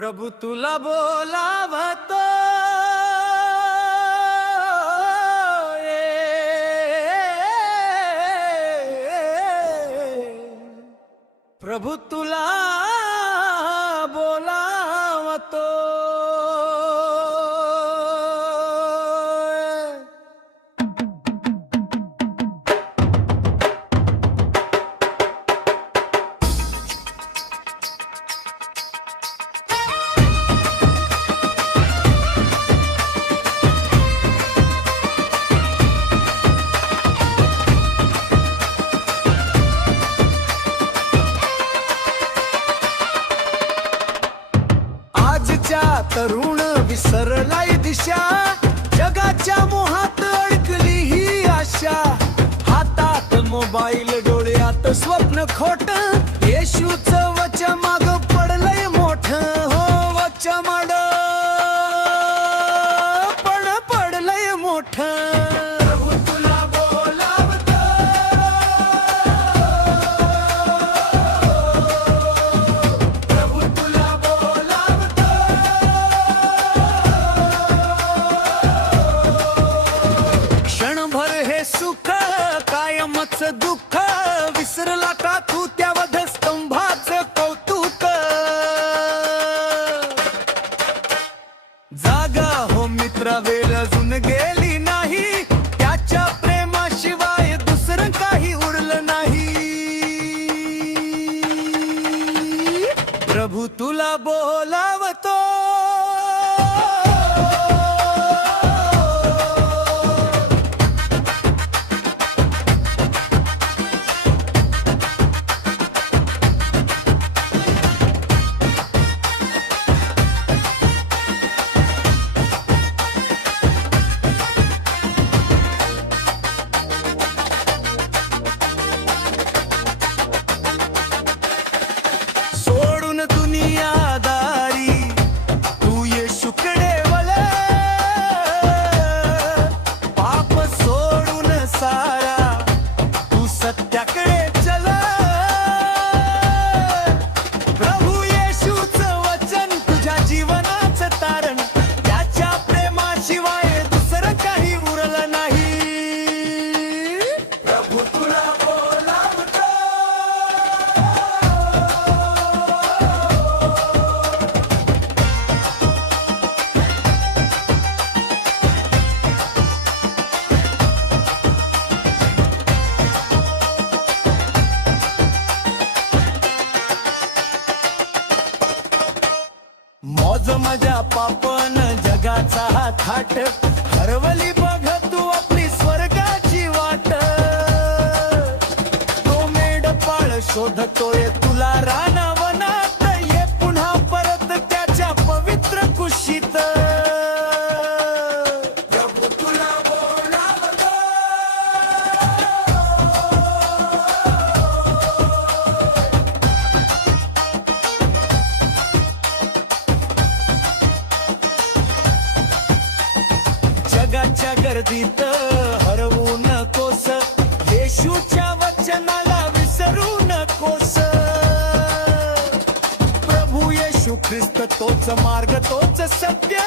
प्रभु तुला बोलावतो प्रभु तुला बोलावतो तरुण विसरलाय दिशा जगाच्या मोहात अडकली ही आशा हातात मोबाईल डोळ्यात स्वप्न खोट येशूच वच माग पडलंय मोठ हो वच माड पण पडलंय मोठ सुख कायमच दुःख विसरला का तू त्या वधस्तंभाचं कौतुक जागा हो मित्रा वेळ अजून गेली नाही त्याच्या प्रेमाशिवाय दुसरं काही उरलं नाही प्रभु तुला बोलावतो मौज मजा पापन जगाचा हा थाट हरवली बघ तू आपली स्वर्गाची वाट तो मेंढपाळ शोधतोय तुला रानावनात ये पुन्हा परत त्याच्या पवित्र कुशीत जगाच्या गर्दीत हरवू नकोस येशूच्या वचनाला विसरू नकोस प्रभू येशू ख्रिस्त तोच मार्ग तोच सत्य